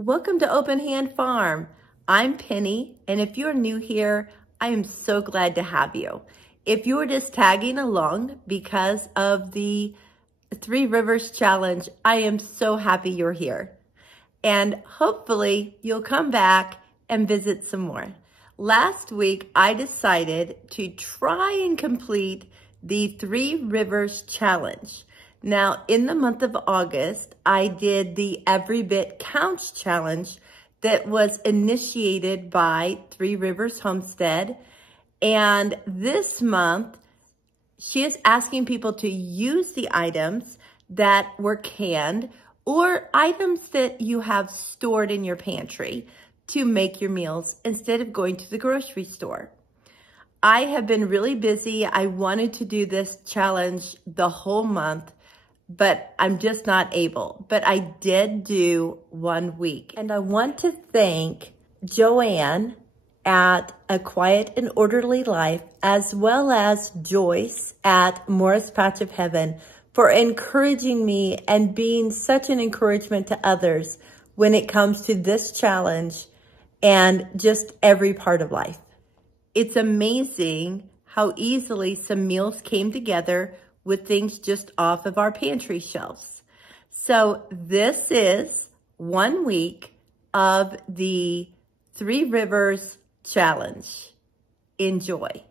Welcome to Open Hand Farm. I'm Penny, and if you're new here, I am so glad to have you. If you're just tagging along because of the Three Rivers Challenge, I am so happy you're here. And hopefully you'll come back and visit some more. Last week, I decided to try and complete the Three Rivers Challenge. Now, in the month of August, I did the Every Bit Counts Challenge that was initiated by Three Rivers Homestead. And this month, she is asking people to use the items that were canned or items that you have stored in your pantry to make your meals instead of going to the grocery store. I have been really busy. I wanted to do this challenge the whole month, but I'm just not able. But I did do 1 week. And I want to thank Joanne at A Quiet and Orderly Life, as well as Joyce at Morris Patch of Heaven, for encouraging me and being such an encouragement to others when it comes to this challenge and just every part of life. It's amazing how easily some meals came together with things just off of our pantry shelves. So this is 1 week of the Three Rivers Challenge. Enjoy.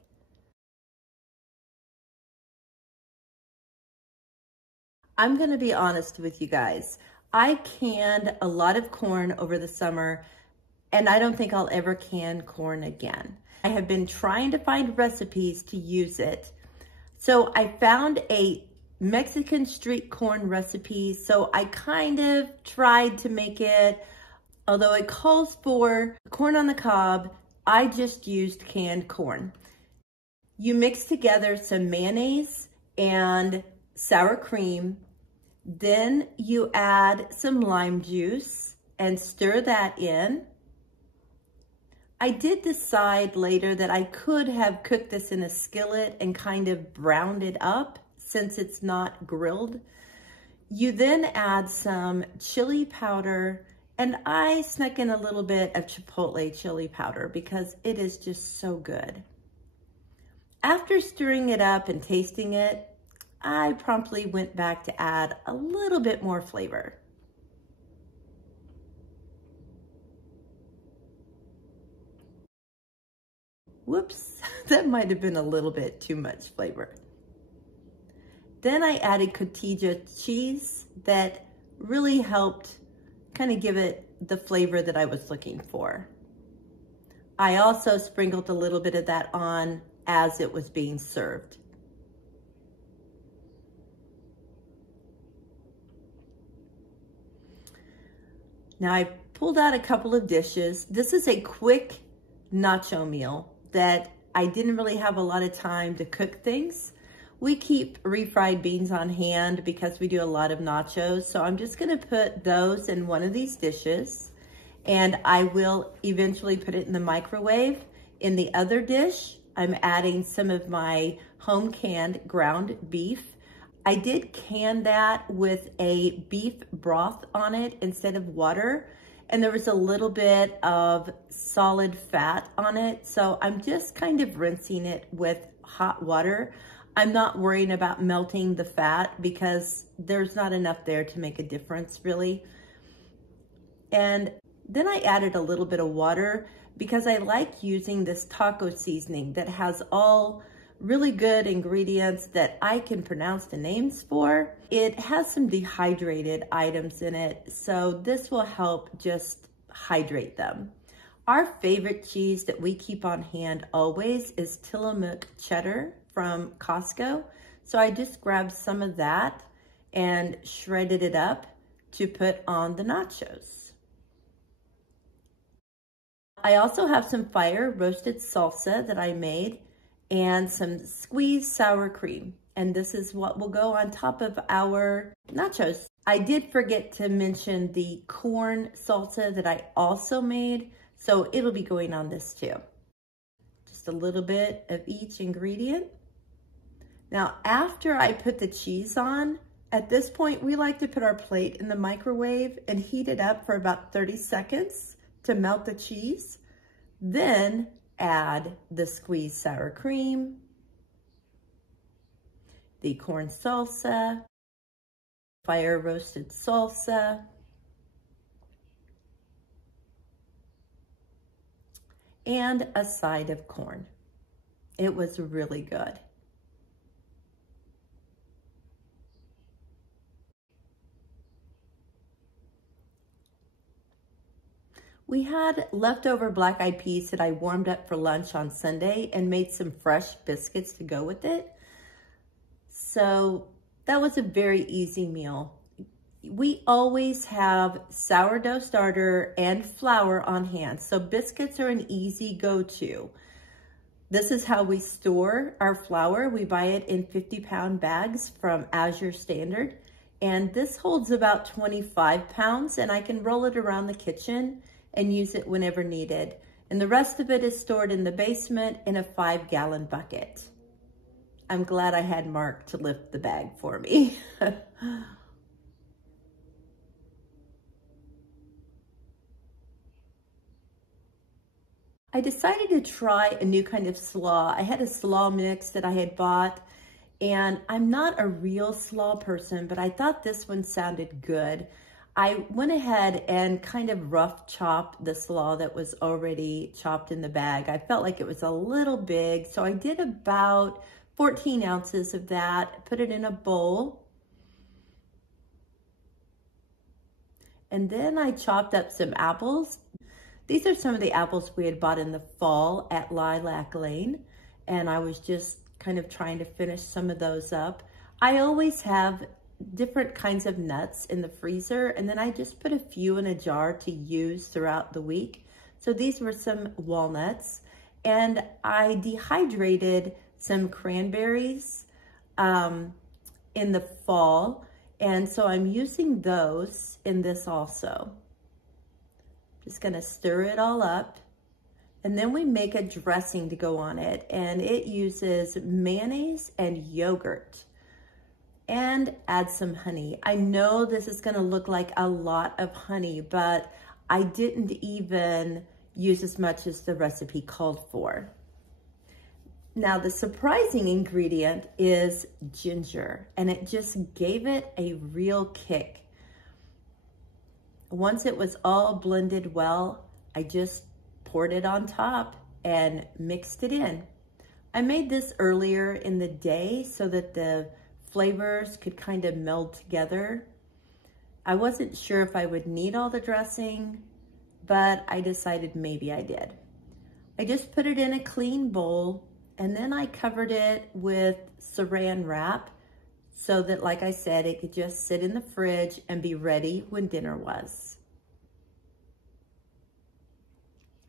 I'm gonna be honest with you guys. I canned a lot of corn over the summer, and I don't think I'll ever can corn again. I have been trying to find recipes to use it. So I found a Mexican street corn recipe. So I kind of tried to make it, although it calls for corn on the cob, I just used canned corn. You mix together some mayonnaise and sour cream. Then you add some lime juice and stir that in. I did decide later that I could have cooked this in a skillet and kind of browned it up since it's not grilled. You then add some chili powder, and I snuck in a little bit of chipotle chili powder because it is just so good. After stirring it up and tasting it, I promptly went back to add a little bit more flavor. Whoops, that might have been a little bit too much flavor. Then I added cotija cheese that really helped kind of give it the flavor that I was looking for. I also sprinkled a little bit of that on as it was being served. Now I pulled out a couple of dishes. This is a quick nacho meal that I didn't really have a lot of time to cook things. We keep refried beans on hand because we do a lot of nachos. So I'm just gonna put those in one of these dishes, and I will eventually put it in the microwave. In the other dish, I'm adding some of my home canned ground beef. I did can that with a beef broth on it instead of water. And there was a little bit of solid fat on it. So I'm just kind of rinsing it with hot water. I'm not worrying about melting the fat because there's not enough there to make a difference really. And then I added a little bit of water because I like using this taco seasoning that has all really good ingredients that I can pronounce the names for. It has some dehydrated items in it, so this will help just hydrate them. Our favorite cheese that we keep on hand always is Tillamook cheddar from Costco. So I just grabbed some of that and shredded it up to put on the nachos. I also have some fire roasted salsa that I made and some squeezed sour cream. And this is what will go on top of our nachos. I did forget to mention the corn salsa that I also made, so it'll be going on this too. Just a little bit of each ingredient. Now, after I put the cheese on, At this point, we like to put our plate in the microwave and heat it up for about 30 seconds to melt the cheese. Then add the squeezed sour cream, the corn salsa, fire roasted salsa, and a side of corn. It was really good. We had leftover black-eyed peas that I warmed up for lunch on Sunday and made some fresh biscuits to go with it. So that was a very easy meal. We always have sourdough starter and flour on hand, so biscuits are an easy go-to. This is how we store our flour. We buy it in 50-pound bags from Azure Standard, and this holds about 25 pounds, and I can roll it around the kitchen and use it whenever needed. And the rest of it is stored in the basement in a 5-gallon bucket. I'm glad I had Mark to lift the bag for me. I decided to try a new kind of slaw. I had a slaw mix that I had bought, and I'm not a real slaw person, but I thought this one sounded good. I went ahead and kind of rough chopped the slaw that was already chopped in the bag. I felt like it was a little big, so I did about 14 ounces of that, put it in a bowl. And then I chopped up some apples. These are some of the apples we had bought in the fall at Lilac Lane, and I was just kind of trying to finish some of those up. I always have different kinds of nuts in the freezer, and then I just put a few in a jar to use throughout the week. So these were some walnuts, and I dehydrated some cranberries in the fall, and so I'm using those in this also. Just gonna stir it all up, and then we make a dressing to go on it, and it uses mayonnaise and yogurt, and add some honey. I know this is gonna look like a lot of honey, but I didn't even use as much as the recipe called for. Now, the surprising ingredient is ginger, and it just gave it a real kick. Once it was all blended well, I just poured it on top and mixed it in. I made this earlier in the day so that the flavors could kind of meld together. I wasn't sure if I would need all the dressing, but I decided maybe I did. I just put it in a clean bowl, and then I covered it with saran wrap so that, like I said, it could just sit in the fridge and be ready when dinner was.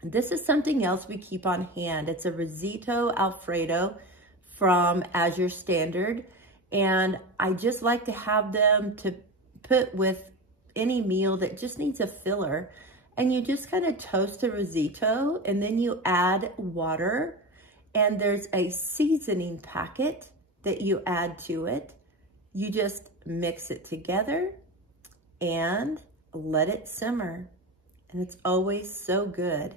And this is something else we keep on hand. It's a risotto Alfredo from Azure Standard, and I just like to have them to put with any meal that just needs a filler. And you just kind of toast the risotto, and then you add water, and there's a seasoning packet that you add to it. You just mix it together and let it simmer, and it's always so good.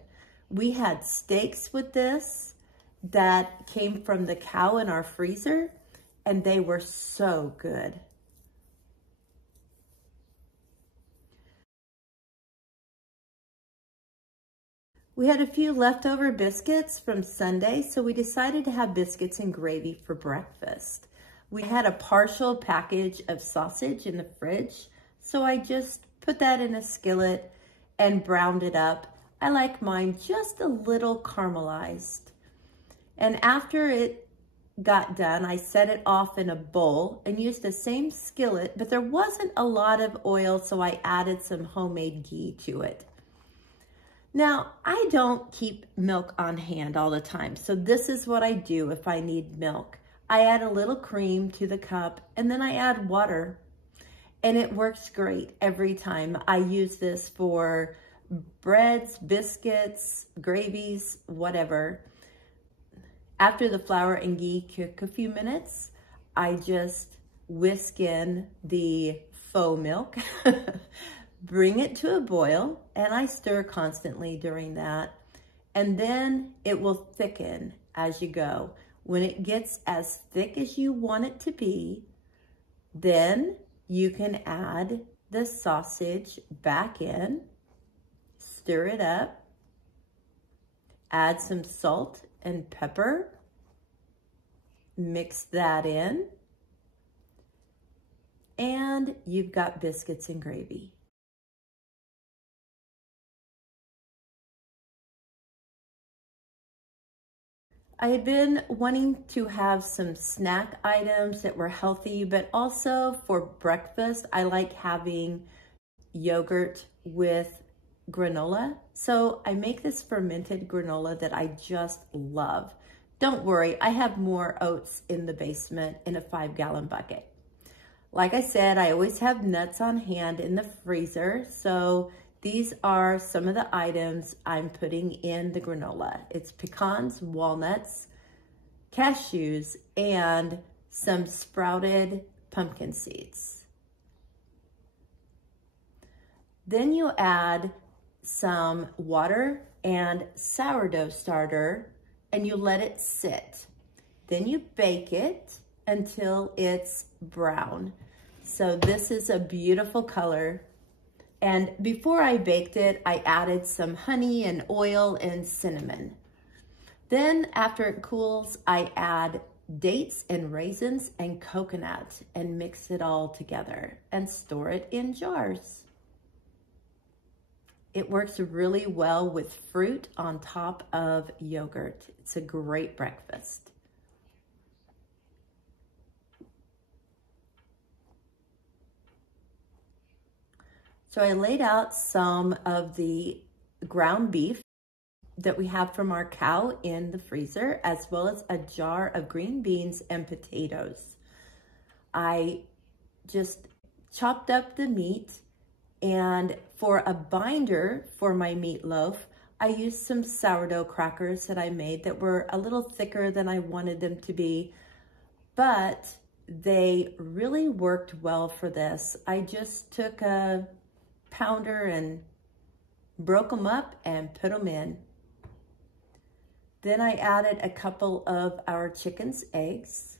We had steaks with this that came from the cow in our freezer, and they were so good. We had a few leftover biscuits from Sunday, so we decided to have biscuits and gravy for breakfast. We had a partial package of sausage in the fridge, so I just put that in a skillet and browned it up. I like mine just a little caramelized. And after it got done, I set it off in a bowl and used the same skillet, but there wasn't a lot of oil, so I added some homemade ghee to it. Now, I don't keep milk on hand all the time, so this is what I do if I need milk. I add a little cream to the cup, and then I add water, and it works great every time. I use this for breads, biscuits, gravies, whatever. After the flour and ghee cook a few minutes, I just whisk in the faux milk, bring it to a boil, and I stir constantly during that. And then it will thicken as you go. When it gets as thick as you want it to be, then you can add the sausage back in, stir it up, add some salt and pepper, mix that in, and you've got biscuits and gravy. I had been wanting to have some snack items that were healthy, but also for breakfast, I like having yogurt with granola. So I make this fermented granola that I just love. Don't worry, I have more oats in the basement in a 5-gallon bucket. Like I said, I always have nuts on hand in the freezer. So these are some of the items I'm putting in the granola. It's pecans, walnuts, cashews, and some sprouted pumpkin seeds. Then you add some water and sourdough starter and you let it sit. Then you bake it until it's brown. So this is a beautiful color. And before I baked it, I added some honey and oil and cinnamon. Then after it cools, I add dates and raisins and coconut and mix it all together and store it in jars. It works really well with fruit on top of yogurt. It's a great breakfast. So I laid out some of the ground beef that we have from our cow in the freezer, as well as a jar of green beans and potatoes. I just chopped up the meat, and for a binder for my meatloaf, I used some sourdough crackers that I made that were a little thicker than I wanted them to be, but they really worked well for this. I just took a pounder and broke them up and put them in. Then I added a couple of our chicken's eggs,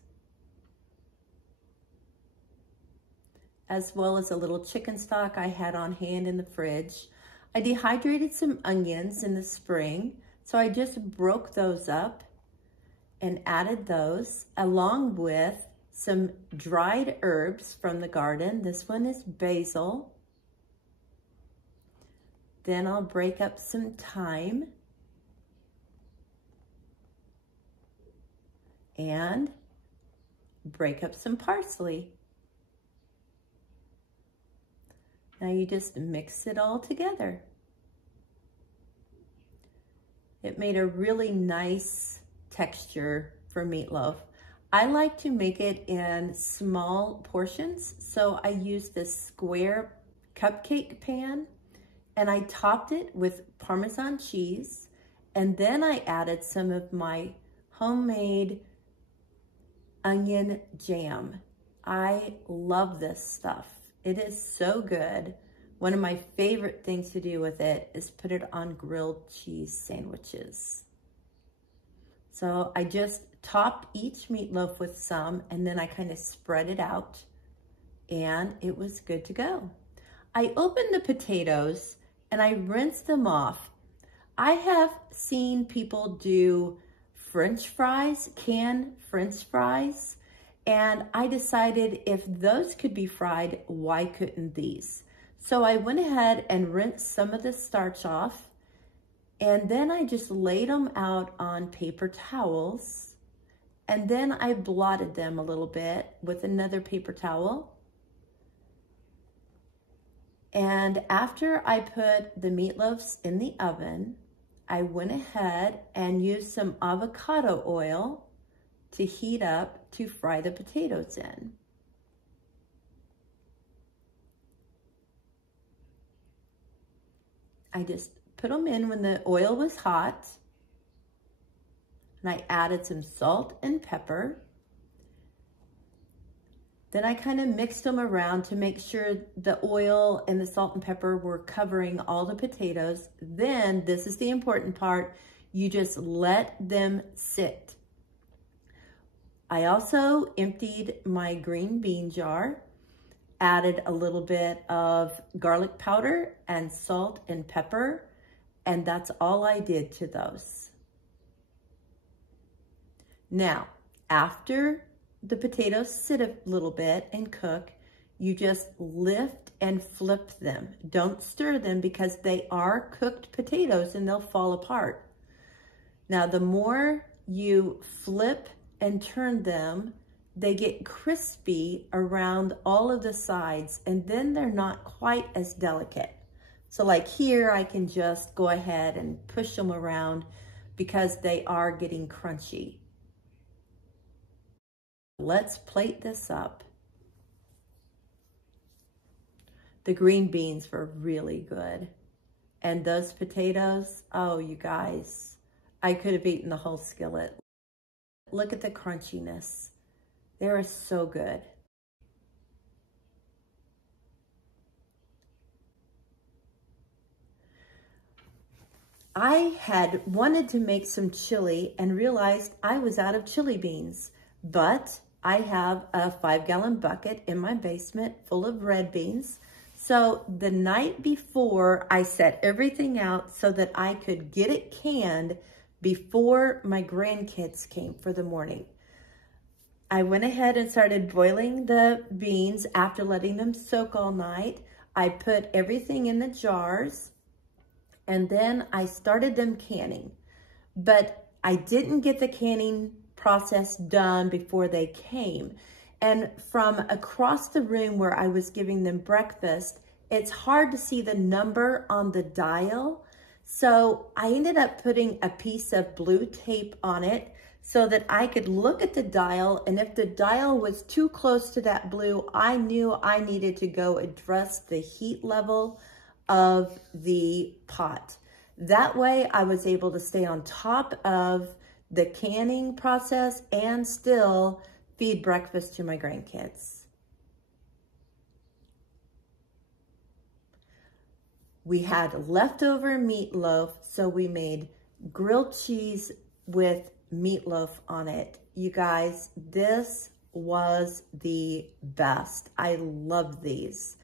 as well as a little chicken stock I had on hand in the fridge. I dehydrated some onions in the spring, so I just broke those up and added those along with some dried herbs from the garden. This one is basil. Then I'll break up some thyme and break up some parsley. Now you just mix it all together. It made a really nice texture for meatloaf. I like to make it in small portions, so I used this square cupcake pan and I topped it with Parmesan cheese, and then I added some of my homemade onion jam. I love this stuff. It is so good. One of my favorite things to do with it is put it on grilled cheese sandwiches. So I just topped each meatloaf with some, and then I kind of spread it out, and it was good to go. I opened the potatoes and I rinsed them off. I have seen people do French fries, canned French fries, and I decided if those could be fried, why couldn't these? So I went ahead and rinsed some of the starch off, and then I just laid them out on paper towels, and then I blotted them a little bit with another paper towel. And after I put the meatloaves in the oven, I went ahead and used some avocado oil to heat up to fry the potatoes in. I just put them in when the oil was hot, and I added some salt and pepper. Then I kind of mixed them around to make sure the oil and the salt and pepper were covering all the potatoes. Then, this is the important part, you just let them sit. I also emptied my green bean jar, added a little bit of garlic powder and salt and pepper, and that's all I did to those. Now, after the potatoes sit a little bit and cook, you just lift and flip them. Don't stir them because they are cooked potatoes and they'll fall apart. Now, the more you flip and turn them, they get crispy around all of the sides, and then they're not quite as delicate. So like here, I can just go ahead and push them around because they are getting crunchy. Let's plate this up. The green beans were really good. And those potatoes, oh, you guys, I could have eaten the whole skillet. Look at the crunchiness. They are so good. I had wanted to make some chili and realized I was out of chili beans, but I have a 5-gallon bucket in my basement full of red beans. So the night before, I set everything out so that I could get it canned before my grandkids came for the morning. I went ahead and started boiling the beans after letting them soak all night. I put everything in the jars and then I started them canning. But I didn't get the canning process done before they came. And from across the room where I was giving them breakfast, it's hard to see the number on the dial. So I ended up putting a piece of blue tape on it so that I could look at the dial, and if the dial was too close to that blue, I knew I needed to go address the heat level of the pot. That way I was able to stay on top of the canning process and still feed breakfast to my grandkids. We had leftover meatloaf, so we made grilled cheese with meatloaf on it. You guys, this was the best. I love these.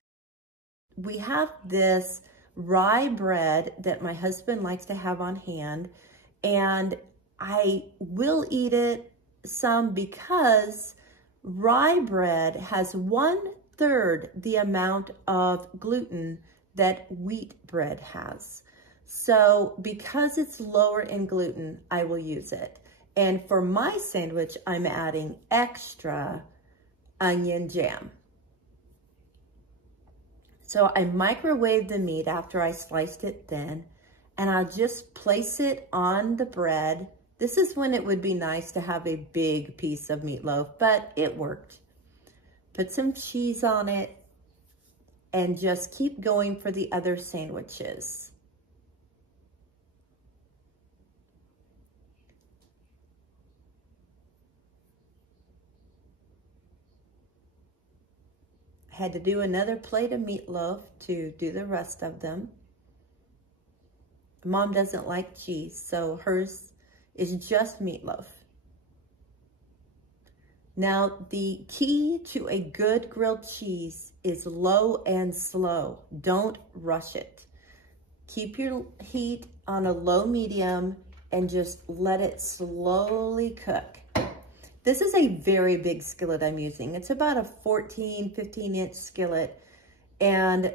We have this rye bread that my husband likes to have on hand, and I will eat it some because rye bread has 1/3 the amount of gluten that wheat bread has. So because it's lower in gluten, I will use it. And for my sandwich, I'm adding extra onion jam. So I microwaved the meat after I sliced it thin, and I'll just place it on the bread. This is when it would be nice to have a big piece of meatloaf, but it worked. Put some cheese on it and just keep going for the other sandwiches. Had to do another plate of meatloaf to do the rest of them. Mom doesn't like cheese, so hers is just meatloaf. Now, the key to a good grilled cheese is low and slow. Don't rush it. Keep your heat on a low medium and just let it slowly cook. This is a very big skillet I'm using. It's about a 14, 15-inch skillet. And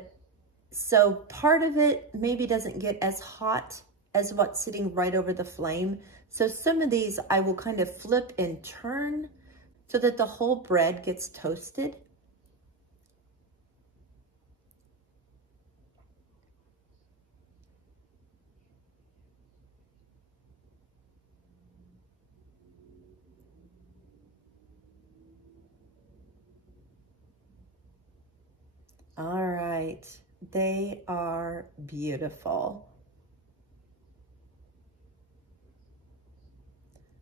so part of it maybe doesn't get as hot as what's sitting right over the flame. So some of these I will kind of flip and turn so that the whole bread gets toasted. All right, they are beautiful.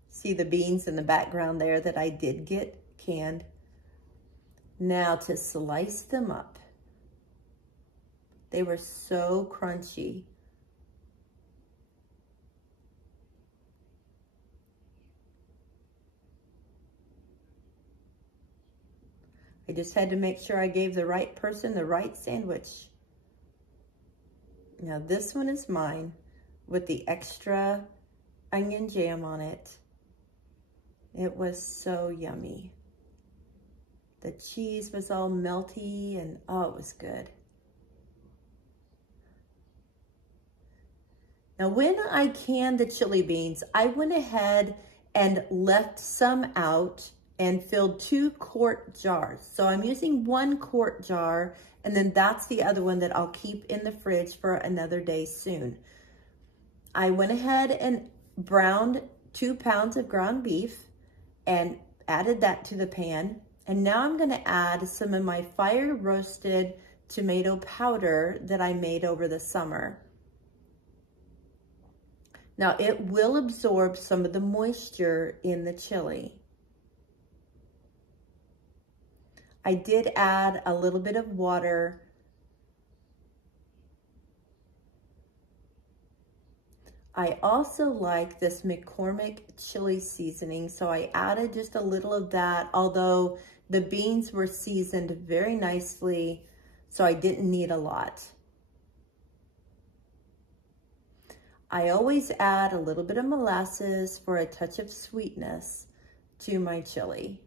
See the beans in the background there that I did get canned. Now to slice them up. They were so crunchy. I just had to make sure I gave the right person the right sandwich. Now this one is mine with the extra onion jam on it. It was so yummy. The cheese was all melty and oh, it was good. Now when I canned the chili beans, I went ahead and left some out and filled 2 quart jars. So I'm using 1 quart jar, and then that's the other one that I'll keep in the fridge for another day soon. I went ahead and browned 2 pounds of ground beef and added that to the pan. And now I'm gonna add some of my fire roasted tomato powder that I made over the summer. Now it will absorb some of the moisture in the chili. I did add a little bit of water. I also like this McCormick chili seasoning, so I added just a little of that, although the beans were seasoned very nicely, so I didn't need a lot. I always add a little bit of molasses for a touch of sweetness to my chili.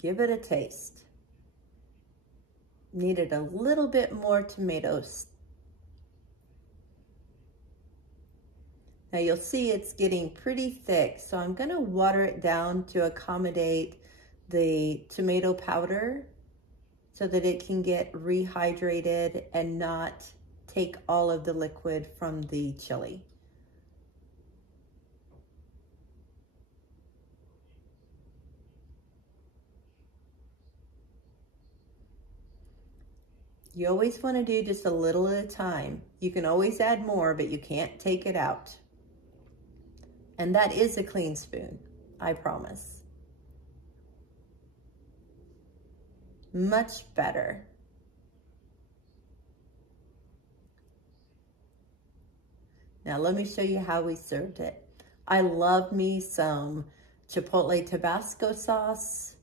Give it a taste. Needed a little bit more tomatoes. Now you'll see it's getting pretty thick, so I'm gonna water it down to accommodate the tomato powder so that it can get rehydrated and not take all of the liquid from the chili. You always want to do just a little at a time. You can always add more, but you can't take it out. And that is a clean spoon, I promise. Much better. Now let me show you how we served it. I love me some Chipotle Tabasco sauce.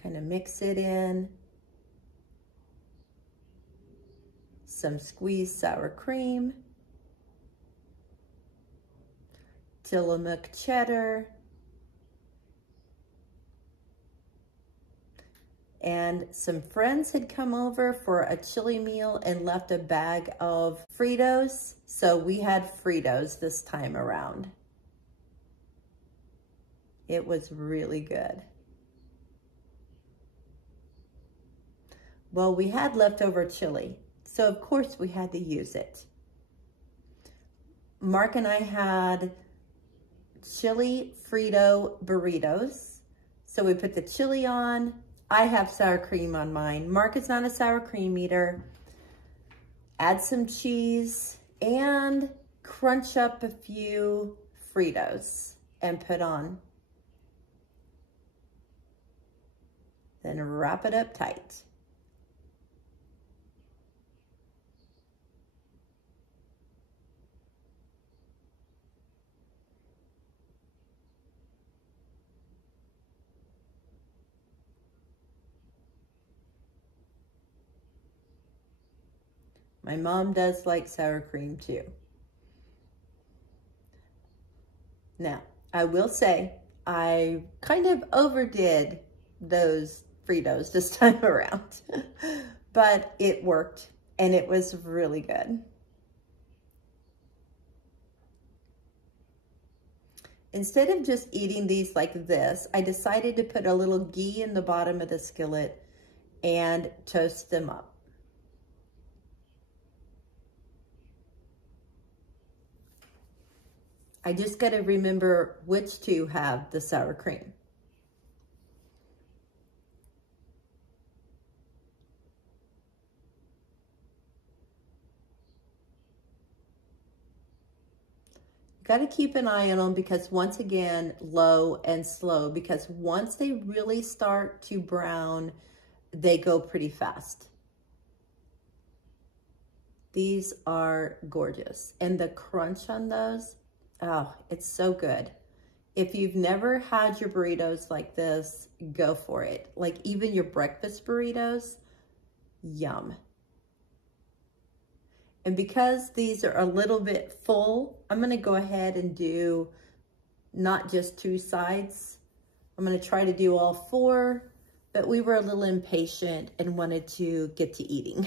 Kind of mix it in. Some squeezed sour cream, Tillamook cheddar, and some friends had come over for a chili meal and left a bag of FRITOs, so we had FRITOs this time around. It was really good. Well, we had leftover chili, so of course we had to use it. Mark and I had chili FRITO burritos. So we put the chili on. I have sour cream on mine. Mark is not a sour cream eater. Add some cheese and crunch up a few FRITOs and put on. Then wrap it up tight. My mom does like sour cream too. Now, I will say, I kind of overdid those FRITOs this time around, but it worked and it was really good. Instead of just eating these like this, I decided to put a little ghee in the bottom of the skillet and toast them up. I just got to remember which two have the sour cream. got to keep an eye on them because once again, low and slow, because once they really start to brown, they go pretty fast. These are gorgeous. And the crunch on those, oh, it's so good. If you've never had your burritos like this, go for it. Like even your breakfast burritos, yum. And because these are a little bit full, I'm gonna go ahead and do not just 2 sides. I'm gonna try to do all 4, but we were a little impatient and wanted to get to eating.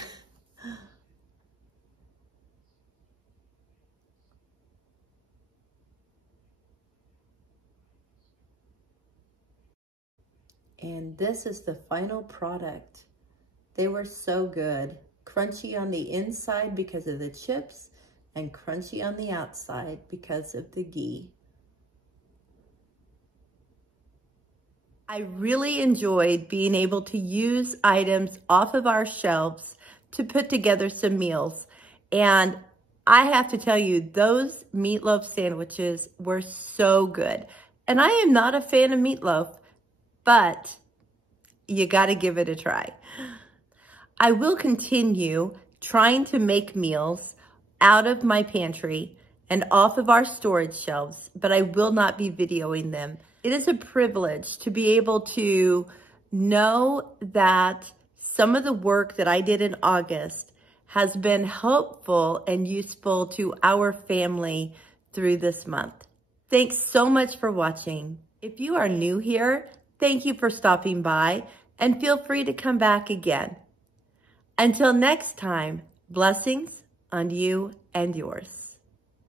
And this is the final product. They were so good. Crunchy on the inside because of the chips and crunchy on the outside because of the ghee. I really enjoyed being able to use items off of our shelves to put together some meals. And I have to tell you, those meatloaf sandwiches were so good. And I am not a fan of meatloaf, but you got to give it a try. I will continue trying to make meals out of my pantry and off of our storage shelves, but I will not be videoing them. It is a privilege to be able to know that some of the work that I did in August has been helpful and useful to our family through this month. Thanks so much for watching. If you are new here, thank you for stopping by and feel free to come back again. Until next time, blessings on you and yours.